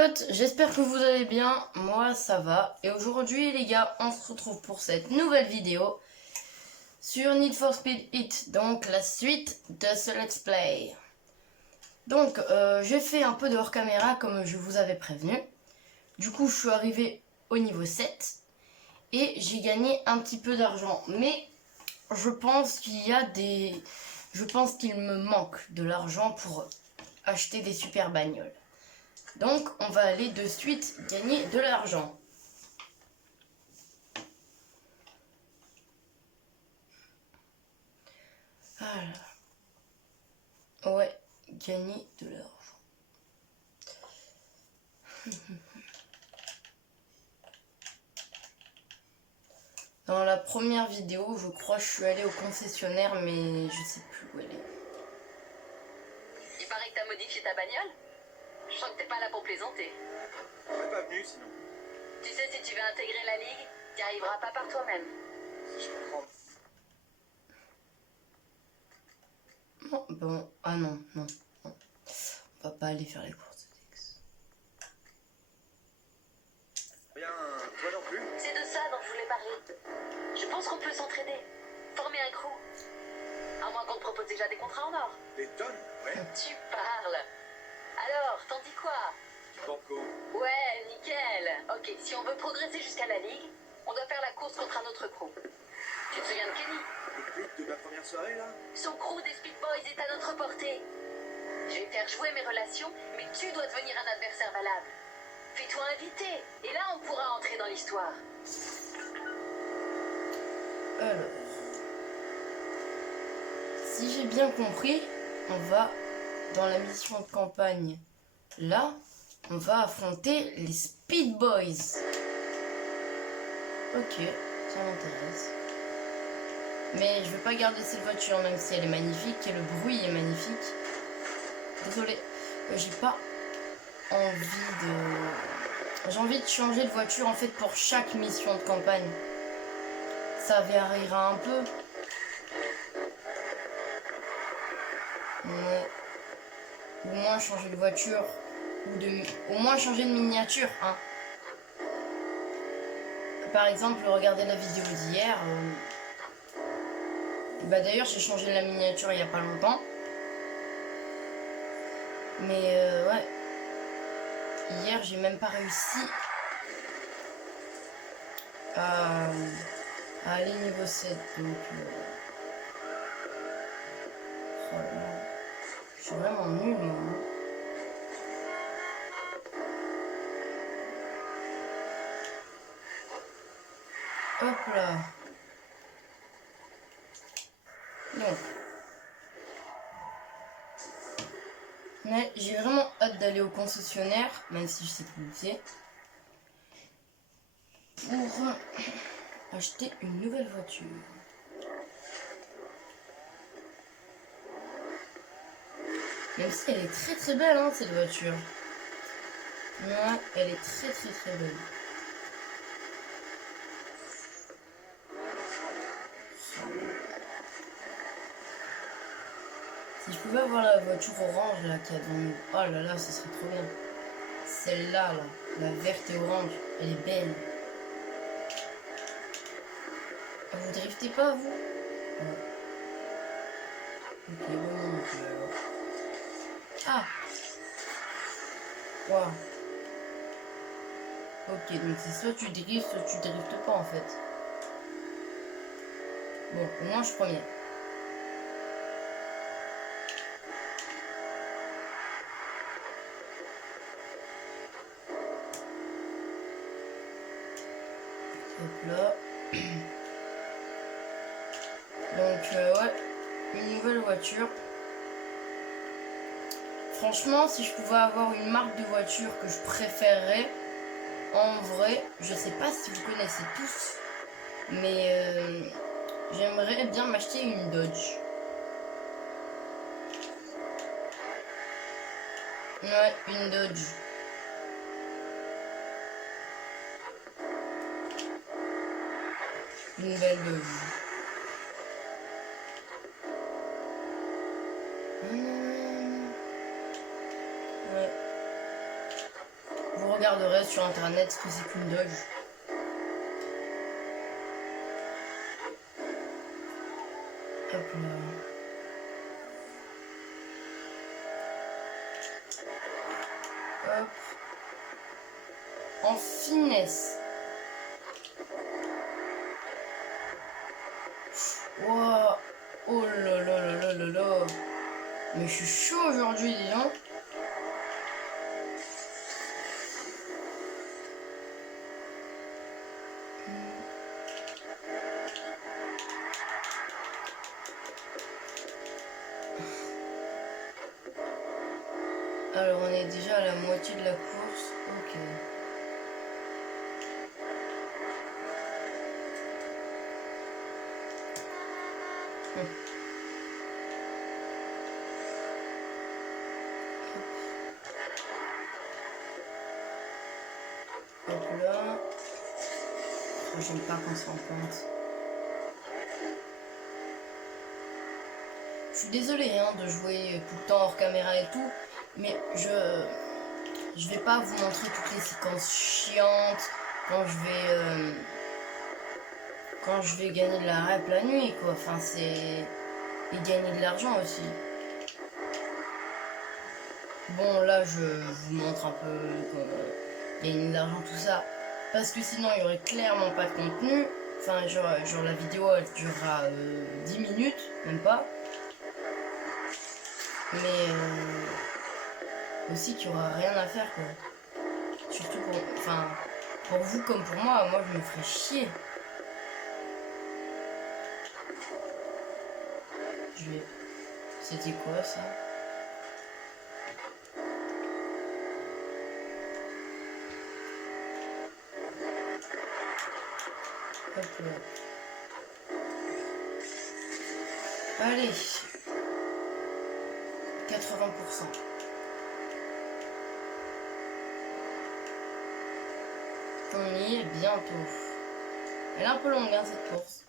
potes, j'espère que vous allez bien, moi ça va. Et aujourd'hui les gars, on se retrouve pour cette nouvelle vidéo sur Need for Speed Heat, donc la suite de ce let's play. Donc j'ai fait un peu de hors caméra comme je vous avais prévenu. Du coup je suis arrivé au niveau 7 et j'ai gagné un petit peu d'argent. Mais je pense qu'il y a des... Je pense qu'il me manque de l'argent pour acheter des super bagnoles. Donc, on va aller de suite gagner de l'argent. Alors. Ouais, gagner de l'argent. Dans la première vidéo, je crois que je suis allée au concessionnaire, mais je sais plus où elle est. Il paraît que t'as modifié ta bagnole. Je sens que t'es pas là pour plaisanter. On n'est pas venu sinon. Tu sais, si tu veux intégrer la ligue, t'y arriveras pas par toi-même. Si je comprends. Non, bon, ah non. On va pas aller faire les courses de Dex. Bien, toi non plus. C'est de ça dont je voulais parler. Je pense qu'on peut s'entraider. Former un crew. À moins qu'on te propose déjà des contrats en or. Des tonnes, ouais. Tu parles. Alors, t'en dis quoi? Du banco. Ouais, nickel. Ok, si on veut progresser jusqu'à la ligue, on doit faire la course contre un autre crew. Tu te souviens de Kenny? Le but de la première soirée là. Son crew des Speed Boys est à notre portée. Je vais faire jouer mes relations, mais tu dois devenir un adversaire valable. Fais-toi inviter, et là on pourra entrer dans l'histoire. Alors. Si j'ai bien compris, on va dans la mission de campagne. Là, on va affronter les Speed Boys. Ok, ça m'intéresse. Mais je vais pas garder cette voiture, même si elle est magnifique et le bruit est magnifique. Désolé, j'ai pas envie de... J'ai envie de changer de voiture en fait pour chaque mission de campagne. Ça variera un peu. Mais au moins changer de voiture ou au moins changer de miniature, hein. Par exemple, regardez la vidéo d'hier. Bah d'ailleurs, j'ai changé la miniature il y a pas longtemps. Mais ouais. Hier, j'ai même pas réussi à aller niveau 7. Donc... Oh là là. Je suis vraiment nul, moi. Hop là. Donc. Mais j'ai vraiment hâte d'aller au concessionnaire, même si je sais plus où c'est, pour acheter une nouvelle voiture. Même si elle est très très belle, hein, cette voiture. Ouais, elle est très très très belle. Si je pouvais avoir la voiture orange là qui a devant nous. Oh là là, ce serait trop bien. Celle-là, là, la verte et orange, elle est belle. Vous driftez pas, vous? Ouais. Ok, bon, ok alors. Ah! Wow. Ok, donc c'est soit tu driftes, soit tu driftes pas en fait. Bon, au moins je suis premier. Hop là. Donc ouais, une nouvelle voiture. Franchement, si je pouvais avoir une marque de voiture que je préférerais, en vrai, je sais pas si vous connaissez tous, mais j'aimerais bien m'acheter une Dodge. Ouais, une Dodge. Une belle Dodge. Ouais. regarderai sur internet ce que c'est qu'une Dodge. Hop là. Hop. En finesse. Wow. Oh là là là là là là. Mais je suis chaud aujourd'hui, dis donc. Alors on est déjà à la moitié de la course. Ok. Hop là. Oh, j'aime pas qu'on se rende compte. Je suis désolée hein, de jouer tout le temps hors caméra et tout, mais je vais pas vous montrer toutes les séquences chiantes quand je vais gagner de la rep la nuit quoi. Enfin c'est et gagner de l'argent aussi. Bon là je vous montre un peu gagner de l'argent tout ça parce que sinon il y aurait clairement pas de contenu. Enfin genre la vidéo elle durera 10 minutes même pas. Mais aussi qu'il n'y aura rien à faire quoi. Surtout pour vous comme pour moi je me ferais chier. C'était quoi ça? Hop là. Allez. 80%. On y est bientôt. Elle est un peu longue hein, cette course.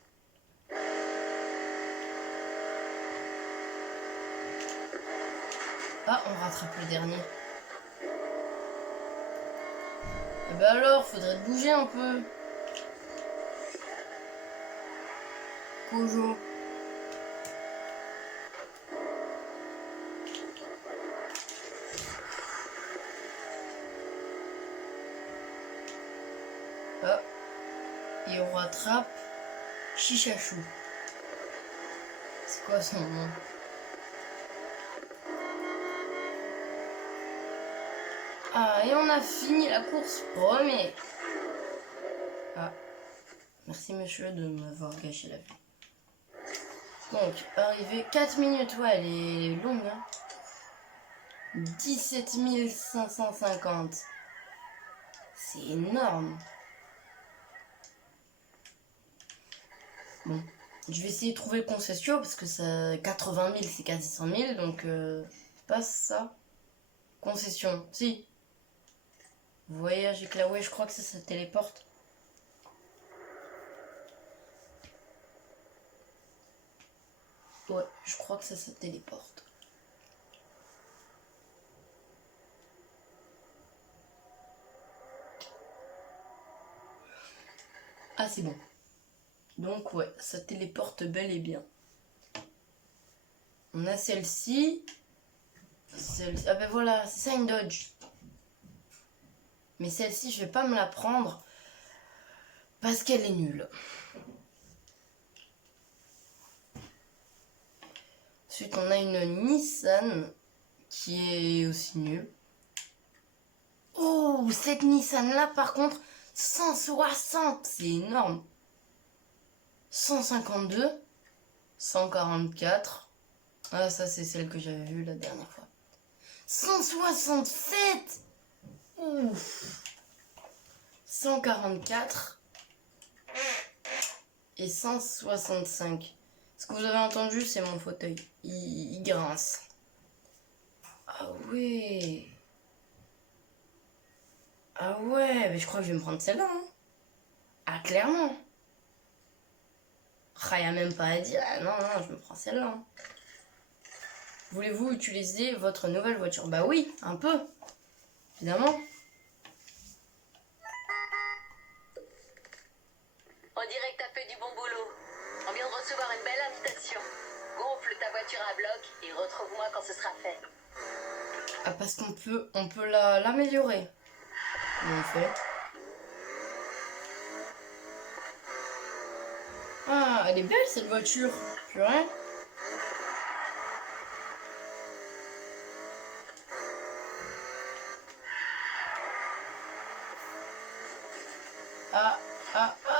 Ah, on rattrape le dernier. Et ben alors, faudrait te bouger un peu. Kojo. Ah. Et on rattrape Chichachou. C'est quoi son nom? Ah, et on a fini la course premier. Ah, merci monsieur de m'avoir gâché la vie. Donc, arrivé 4 minutes, ouais, elle est longue. Hein. 17 550. C'est énorme. Bon, je vais essayer de trouver le concession parce que ça 80 000 c'est quasi 100 000 donc c'est pas ça. Concession, si. Voyage éclairé, je crois que ça téléporte. Ouais, je crois que ça téléporte. Ah, c'est bon. Donc, ouais, ça téléporte bel et bien. On a celle-ci. Ah ben voilà, c'est ça une Dodge. Mais celle-ci, je vais pas me la prendre parce qu'elle est nulle. Ensuite, on a une Nissan qui est aussi nulle. Oh, cette Nissan-là, par contre, 160, c'est énorme. 152, 144. Ah, ça, c'est celle que j'avais vue la dernière fois. 167. Ouf. 144 et 165. Ce que vous avez entendu, c'est mon fauteuil. Il grince. Ah ouais. Ah ouais, mais je crois que je vais me prendre celle-là. Hein. Ah, clairement. Ah, y a même pas à dire. Ah, non, je me prends celle-là. Hein. Voulez-vous utiliser votre nouvelle voiture? Bah oui, un peu. Évidemment. voiture à bloc et retrouve-moi quand ce sera fait. Ah, parce on peut l'améliorer. En fait. Ah, elle est belle cette voiture. Purée. Ah, ah, ah.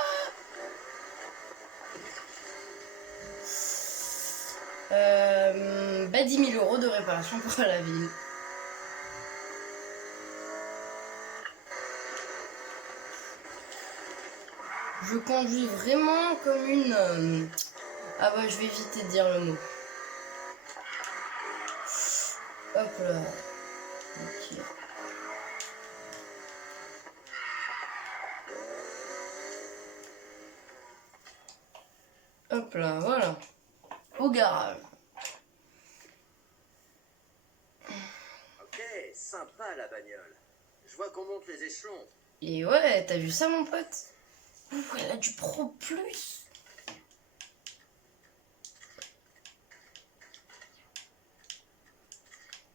Bah 10 000 € de réparation pour la ville. Je conduis vraiment comme une... Ah ouais, je vais éviter de dire le mot. Hop là. Ok. Hop là, voilà. Au garage. Ok, sympa la bagnole. Je vois qu'on monte les échelons. Et ouais, t'as vu ça mon pote? Ouh, elle a du Pro Plus.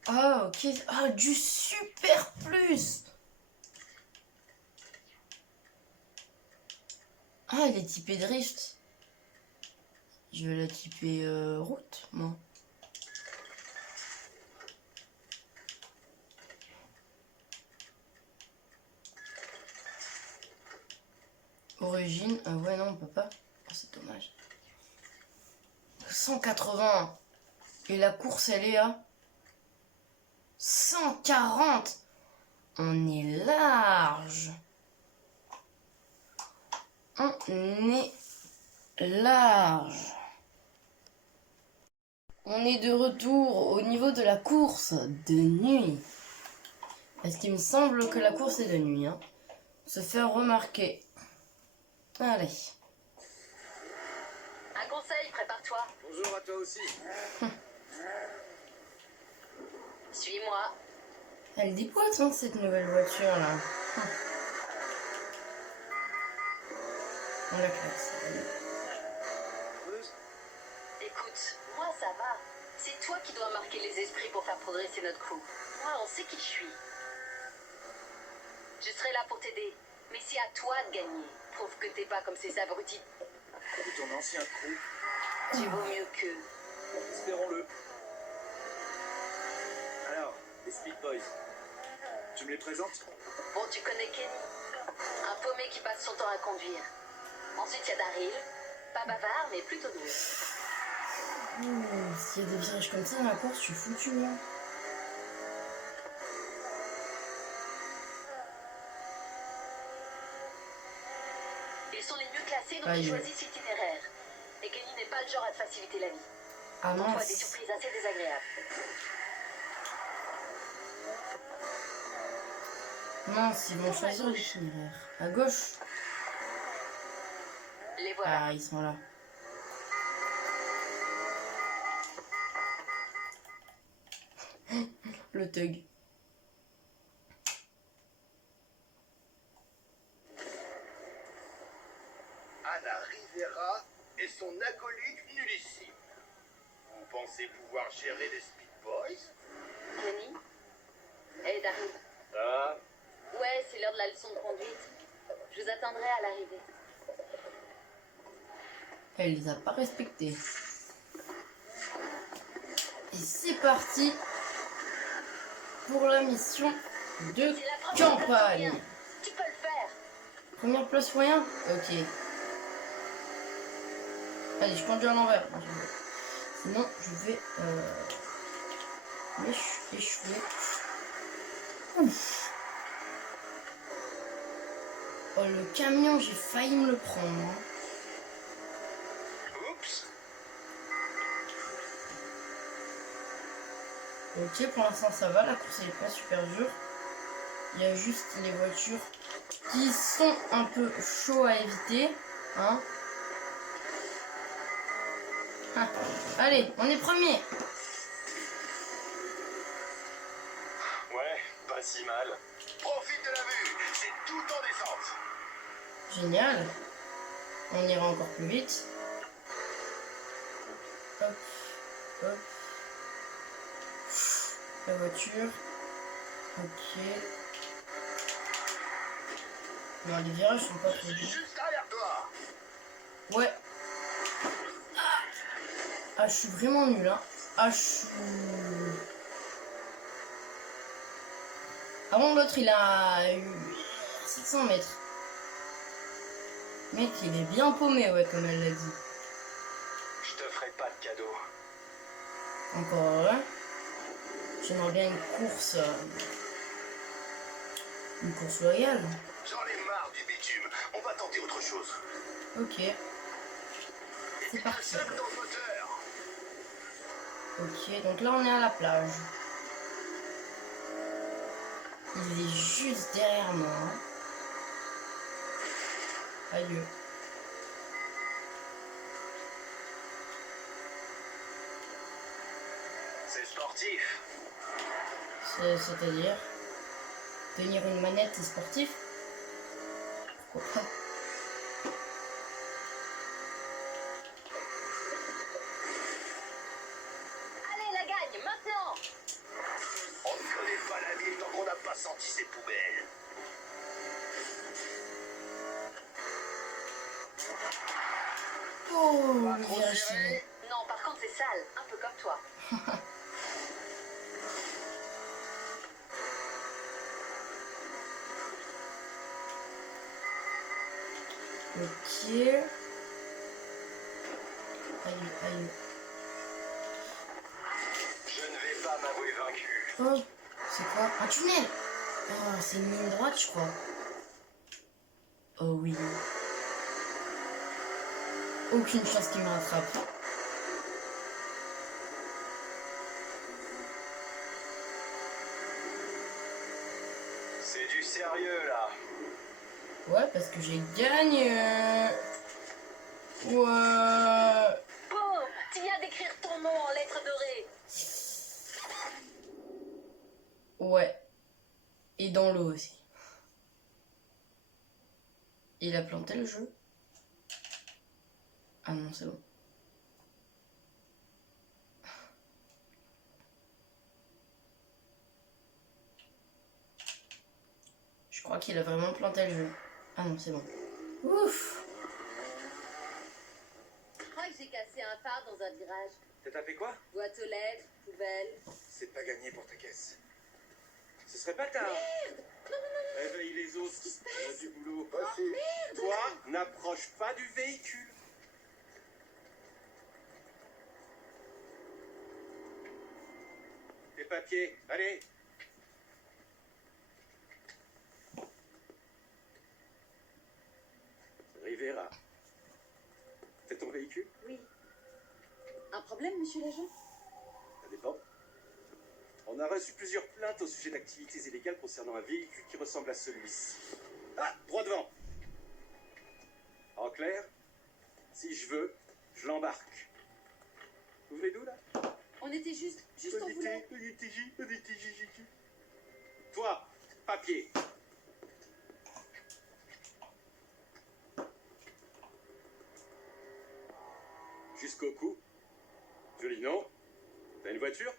Ah ok, ah du Super Plus. Ah, elle est typée drift. Je vais la typer route, moi. Origine, ah ouais non, on peut pas. Oh, c'est dommage. 180. Et la course, elle est à 140. On est large. On est large. On est de retour au niveau de la course de nuit. Parce qu'il me semble que la course est de nuit. Hein. Se faire remarquer. Allez. Un conseil, prépare-toi. Bonjour à toi aussi. Suis-moi. Elle déboîte hein, cette nouvelle voiture là. On la classe. Heureuse? Écoute, moi ça va. C'est toi qui dois marquer les esprits pour faire progresser notre crew. Moi, on sait qui je suis. Je serai là pour t'aider. Mais c'est à toi de gagner. Prouve que t'es pas comme ces abrutis. De ton ancien crew. Tu vaux mieux qu'eux. Espérons-le. Alors, les Speed Boys. Tu me les présentes? Bon, tu connais Kenny. Un paumé qui passe son temps à conduire. Ensuite, il y a Daryl. Pas bavard, mais plutôt doué. S'il y a des virages comme ça dans la course, je suis foutu. Hein. Ils sont les mieux classés, donc Aïe. ils choisissent l'itinéraire. Et Kenny n'est pas le genre à te faciliter la vie. Ah Parfois, des mince. surprises assez désagréables. Mince, ils vont choisir l'itinéraire. À gauche. Les voilà. Ah, ils sont là. Le thug. Anna Rivera et son acolyte nullissime. Vous pensez pouvoir gérer les Speed Boys? Kenny. Hey, Daryl. Ah, Ouais, c'est l'heure de la leçon de conduite. Je vous attendrai à l'arrivée. Elle les a pas respectés. Et c'est parti pour la mission de C'est la première place campagne. moyen. Tu peux le faire. Première place moyen. Ok. Allez, je conduis à l'envers. Sinon, je vais échouer. Ouf. Oh, le camion, j'ai failli me le prendre. Hein. oups. Ok, pour l'instant ça va, la course elle est pas super dure. Il y a juste les voitures qui sont un peu chauds à éviter. Hein. Ah, allez, on est premier. Ouais, pas si mal. Profite de la vue, c'est tout en descente. Génial. On ira encore plus vite. Hop. Hop. La voiture. Ok. Non, les virages sont pas très bons. Juste derrière toi. Ouais. Ah, je suis vraiment nul, hein. Ah, je suis... Avant, l'autre, il a eu 700 mètres. Mec, il est bien paumé, ouais, comme elle l'a dit. Je te ferai pas de cadeau. Encore, ouais. J'aimerais bien une course loyale. J'en ai marre du bitume. On va tenter autre chose. Ok. C'est parti. Seul dans le moteur. Ok, donc là, on est à la plage. Il est juste derrière moi. Hein. Adieu. C'est sportif. C'est-à-dire tenir une manette, c'est sportif? Pourquoi pas? Allez, la gagne, maintenant! On ne connaît pas la ville tant qu'on n'a pas senti ses poubelles. Oh, Pas le trop virage serré. serré. Non, par contre, c'est sale, un peu comme toi. Ok. Aïe, aïe. Je ne vais pas m'avouer vaincu. Oh, c'est quoi? Un tunnel! Oh, c'est une ligne droite, je crois. Oh oui. Aucune chance qu'il me rattrape. C'est du sérieux là. Ouais, parce que j'ai gagné. Ouais. Boum! Tu viens d'écrire ton nom en lettres dorées. Ouais. Et dans l'eau aussi. Il a planté le jeu? Ah non, c'est bon. Je crois qu'il a vraiment planté le jeu. Ah non, c'est bon. Ouf! Je crois que j'ai cassé un phare dans un virage. T'as tapé quoi? Boîte aux lettres, poubelle. C'est pas gagné pour ta caisse. Ce serait pas tard. Réveille les autres. On a du boulot. Toi, n'approche pas du véhicule. Tes papiers, allez. Rivera. C'est ton véhicule? Oui. Un problème, monsieur l'agent? Ça dépend. On a reçu plusieurs plaintes au sujet d'activités illégales concernant un véhicule qui ressemble à celui-ci. Ah, droit devant. En clair, si je veux, je l'embarque. Vous venez d'où là? On était juste on voulait... Toi, papier. Jusqu'au cou. Joli nom. T'as une voiture?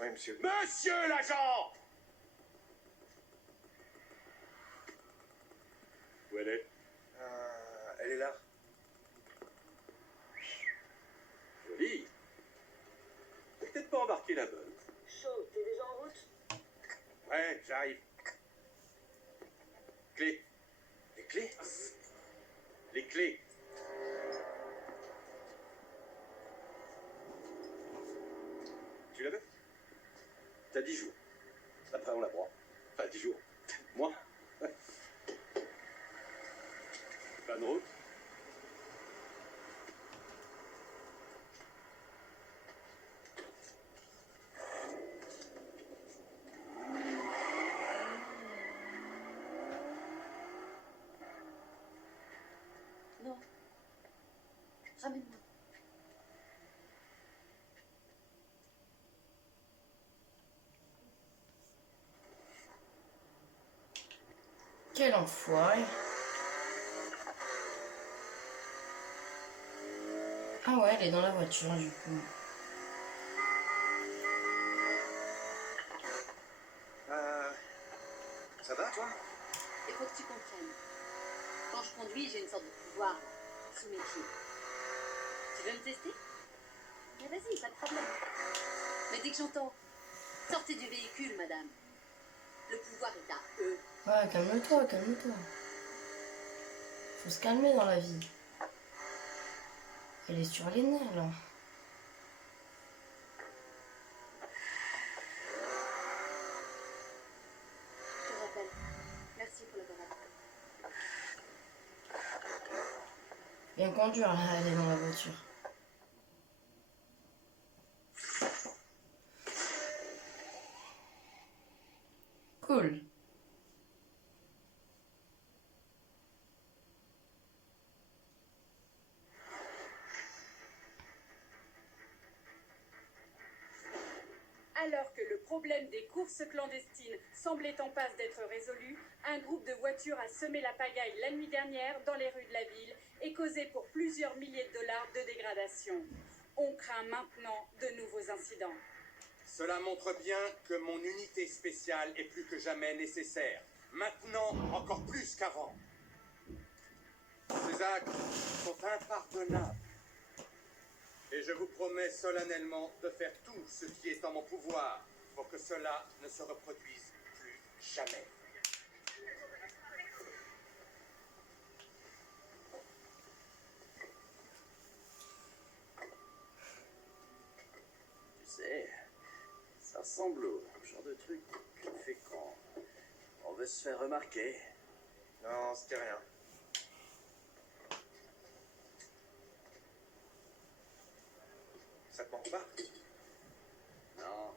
Oui, monsieur. Monsieur l'agent! Où elle est? Elle est là. Joli. T'as peut-être pas embarqué la bonne. Chaud, t'es déjà en route? Ouais, j'arrive. Clés. Les clés? Les clés. Tu l'avais? T'as 10 jours. Après, on la prend. Enfin, 10 jours. Moi? Pas de route? Non. Ramène-moi. Quel enfoiré. Ah ouais, elle est dans la voiture du coup. Ça va, toi? Il faut que tu comprennes. Quand je conduis, j'ai une sorte de pouvoir sous mes pieds. Tu veux me tester? Mais vas-y, pas de problème. Mais dès que j'entends sortez du véhicule, madame, le pouvoir est à eux. Ouais, calme-toi, calme-toi. Faut se calmer dans la vie. Elle est sur les nerfs, là. Je te rappelle. Merci pour le bonheur. Bien conduire, là, elle est dans la voiture. Cool. Alors que le problème des courses clandestines semblait en passe d'être résolu, un groupe de voitures a semé la pagaille la nuit dernière dans les rues de la ville et causé pour plusieurs milliers de dollars de dégradation. On craint maintenant de nouveaux incidents. Cela montre bien que mon unité spéciale est plus que jamais nécessaire. Maintenant, encore plus qu'avant. Ces actes sont impardonnables. Et je vous promets solennellement de faire tout ce qui est en mon pouvoir pour que cela ne se reproduise plus jamais. Tu sais, ça ressemble au genre de truc qu'on fait quand on veut se faire remarquer. Non, c'était rien. Ça te manque pas? Non.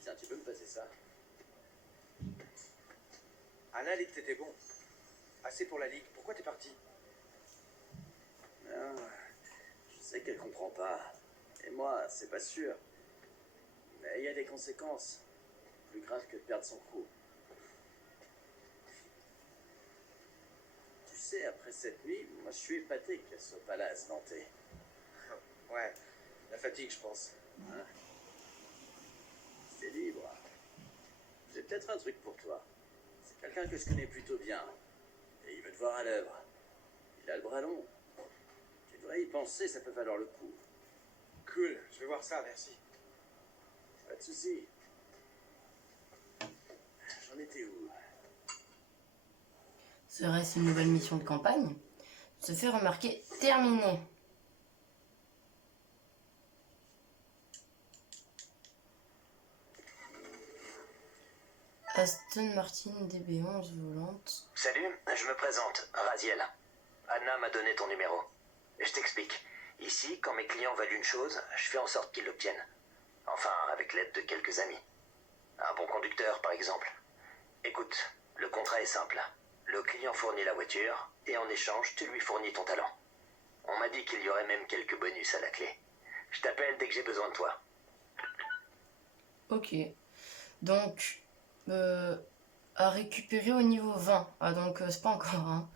Tiens, tu peux me passer ça? Anna dit que t'étais bon. Assez pour la ligue. Pourquoi t'es parti? Non, je sais qu'elle comprend pas. Et moi, c'est pas sûr. Mais il y a des conséquences. Plus graves que de perdre son crew. Tu sais, après cette nuit, moi je suis épaté qu'elle soit pas là à se vanter. Ouais, la fatigue, je pense. Hein? C'est libre. J'ai peut-être un truc pour toi. C'est quelqu'un que je connais plutôt bien. Et il veut te voir à l'œuvre. Il a le bras long. Tu devrais y penser, ça peut valoir le coup. Cool, je vais voir ça, merci. Pas de soucis. J'en étais où? Serait-ce une nouvelle mission de campagne? Se fait remarquer, terminé. Aston Martin DB11 volante. Salut, je me présente, Raziel. Anna m'a donné ton numéro. Je t'explique. Ici, quand mes clients veulent une chose, je fais en sorte qu'ils l'obtiennent. Enfin, avec l'aide de quelques amis. Un bon conducteur, par exemple. Écoute, le contrat est simple. Le client fournit la voiture, et en échange, tu lui fournis ton talent. On m'a dit qu'il y aurait même quelques bonus à la clé. Je t'appelle dès que j'ai besoin de toi. Ok. Donc, à récupérer au niveau 20. Ah, donc c'est pas encore, hein.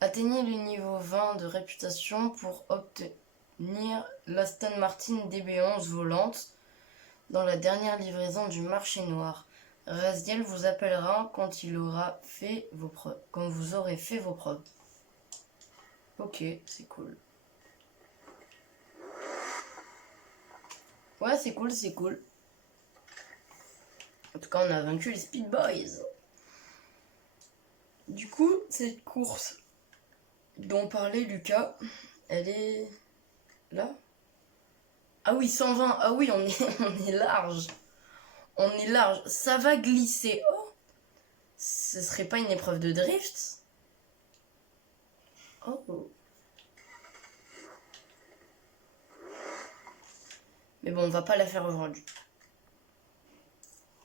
Atteignez le niveau 20 de réputation pour obtenir l'Aston Martin DB11 volante dans la dernière livraison du marché noir. Raziel vous appellera quand il aura fait vos preuves. Quand vous aurez fait vos preuves. Ok, c'est cool. Ouais, c'est cool, c'est cool. En tout cas, on a vaincu les Speed Boys. Du coup, cette course dont parlait Lucas, elle est là. Ah oui, 120. Ah oui, on est large. On est large. Ça va glisser. Oh, ce serait pas une épreuve de drift? Oh. Mais bon, on va pas la faire aujourd'hui.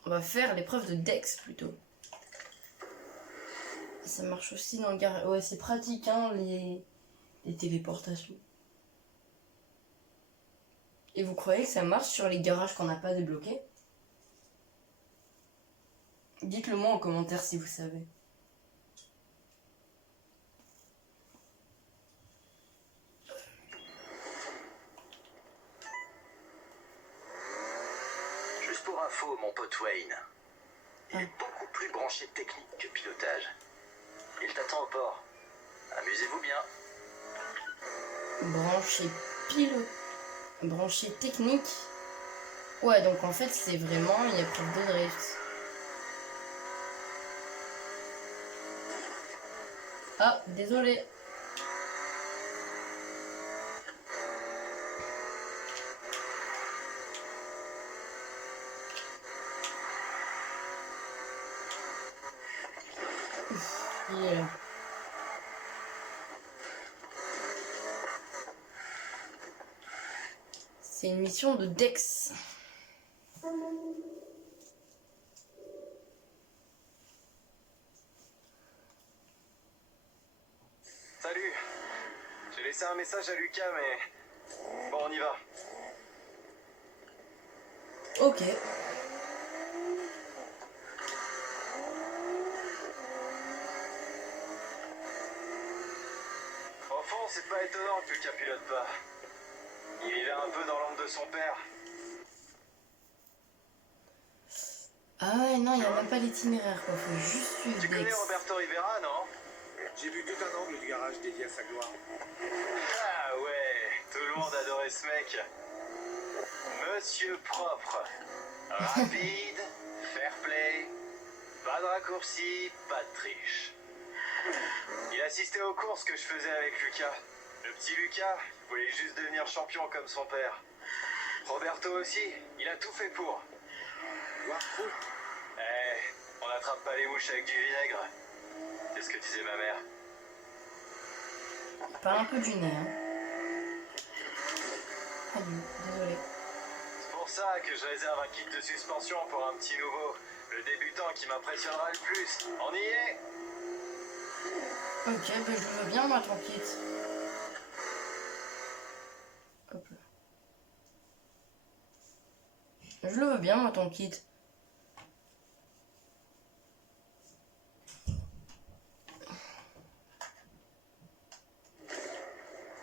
On va faire l'épreuve de Dex plutôt. Ça marche aussi dans le garage. Ouais, c'est pratique, hein, les téléportations. Et vous croyez que ça marche sur les garages qu'on n'a pas débloqués? Dites-le moi en commentaire si vous savez. Juste pour info, mon pote Wayne. Il est beaucoup beaucoup plus branché technique que pilotage. Il t'attend au port. Amusez-vous bien. Branché technique. Ouais, donc en fait, c'est vraiment une épreuve de drift. Ah, désolé. Il est là. C'est une mission de Dex. Salut. J'ai laissé un message à Lucas, mais... Bon, on y va. Ok. Au fond, c'est pas étonnant que Lucas pilote pas. Il vivait un peu dans l'ombre de son père. Ah ouais, non, il n'y a même pas l'itinéraire, quoi. Faut juste suivre Tu connais Dex. Roberto Rivera, non? J'ai vu tout un angle du garage dédié à sa gloire. Ah ouais, tout le monde adorait ce mec. Monsieur propre. Rapide, fair play, pas de raccourci, pas de triche. Il assistait aux courses que je faisais avec Lucas. Le petit Lucas voulait juste devenir champion comme son père. Roberto aussi, il a tout fait pour. Gloire fou. Eh, on n'attrape pas les mouches avec du vinaigre. C'est ce que disait ma mère. Parle un peu du nez, hein. Ah, désolé. C'est pour ça que je réserve un kit de suspension pour un petit nouveau. Le débutant qui m'impressionnera le plus. On y est? Ok, ben je le veux bien, moi, ton kit. Hop là. Je le veux bien, moi, ton kit.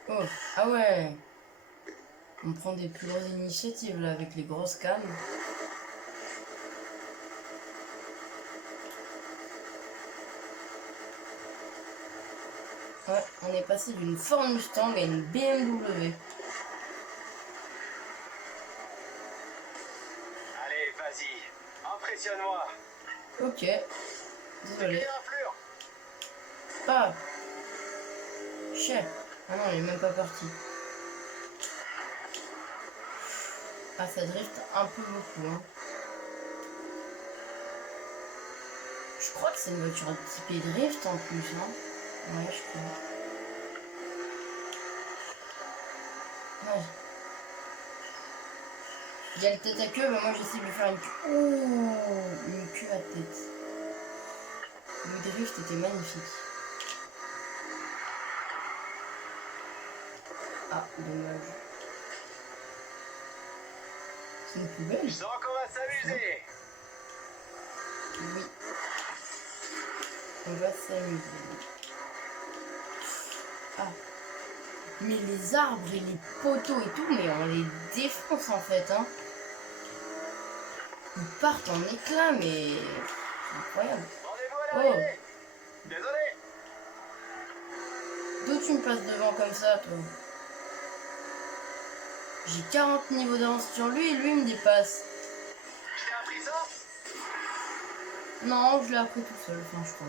Oh, ah ouais. On prend des plus grosses initiatives, là, avec les grosses cannes. Ouais, on est passé d'une Ford Mustang à une BMW. Allez, vas-y. Impressionne-moi. Ok. Désolé. Fais influre. Ah. Chef. Ah non, il est même pas parti. Ah, ça drift un peu beaucoup, hein. Je crois que c'est une voiture typée drift en plus, hein. Ouais, je crois. Ouais. Il y a le tête à queue, mais moi j'essaie de lui faire une queue. Ouh, une queue à tête. Le drift était magnifique. Ah, dommage. C'est une poubelle? Je sens qu'on va s'amuser. Oui. On va s'amuser. Ah. Mais les arbres et les poteaux et tout, mais on les défonce en fait, hein. Ils partent en éclats, mais... c'est incroyable. Rendez-vous à l'arrivée. Désolé. D'où tu me passes devant comme ça, toi? J'ai 40 niveaux d'avance sur lui et lui il me dépasse. Je t'ai appris ça? Non, je l'ai appris tout seul, enfin je crois.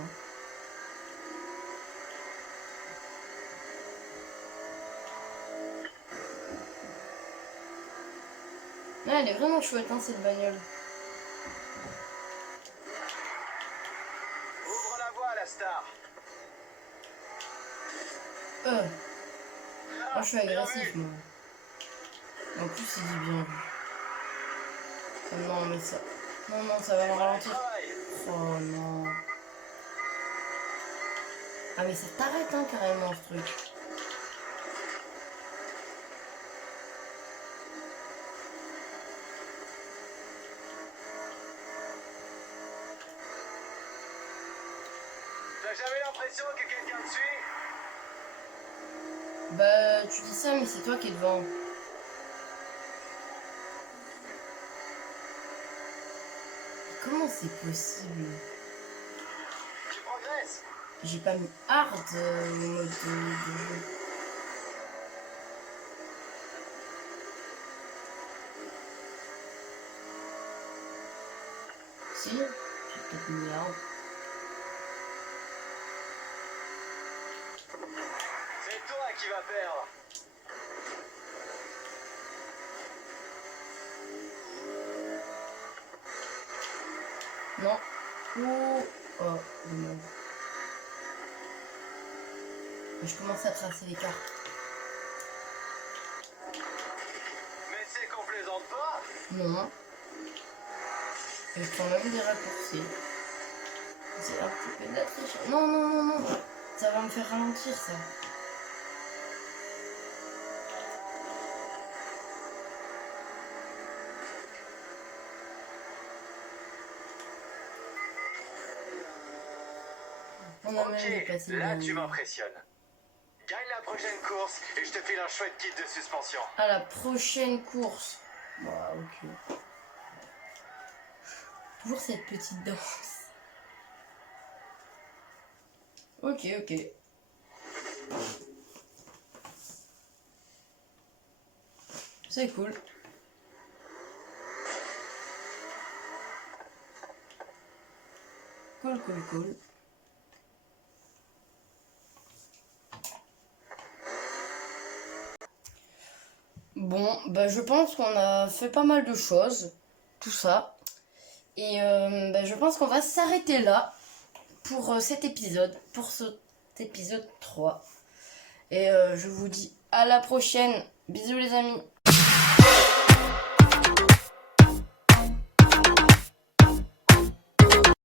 Ah, elle est vraiment chouette, hein, cette bagnole. Ouvre la voie, la star. Moi je suis agressif, moi. En plus, il dit bien vu. Oh non, mais ça... Non, non, ça va me ralentir. Oh non. Ah, mais ça t'arrête, hein, carrément, ce truc. T'as jamais l'impression que quelqu'un te suit? Bah, tu dis ça, mais c'est toi qui es devant. Comment c'est possible? j'ai pas mis hard au mode de jeu. Si, j'ai peut-être mis hard. C'est toi qui vas perdre. Non. Ouh. Oh, dommage. Je commence à tracer les cartes. Mais c'est qu'on plaisante pas. Non. Et je prends même des raccourcis. C'est un petit peu de la triche. Non, non, non, non. Ça va me faire ralentir, ça. On a même Ok, dépassé là le- tu m'impressionnes. Gagne la prochaine course et je te file un chouette kit de suspension. À la prochaine course. Bah, ok. Toujours cette petite danse. Ok, ok. C'est cool. Cool, cool, cool. Bon, bah je pense qu'on a fait pas mal de choses, tout ça. Et bah, je pense qu'on va s'arrêter là pour cet épisode, pour cet épisode 3. Et je vous dis à la prochaine. Bisous les amis.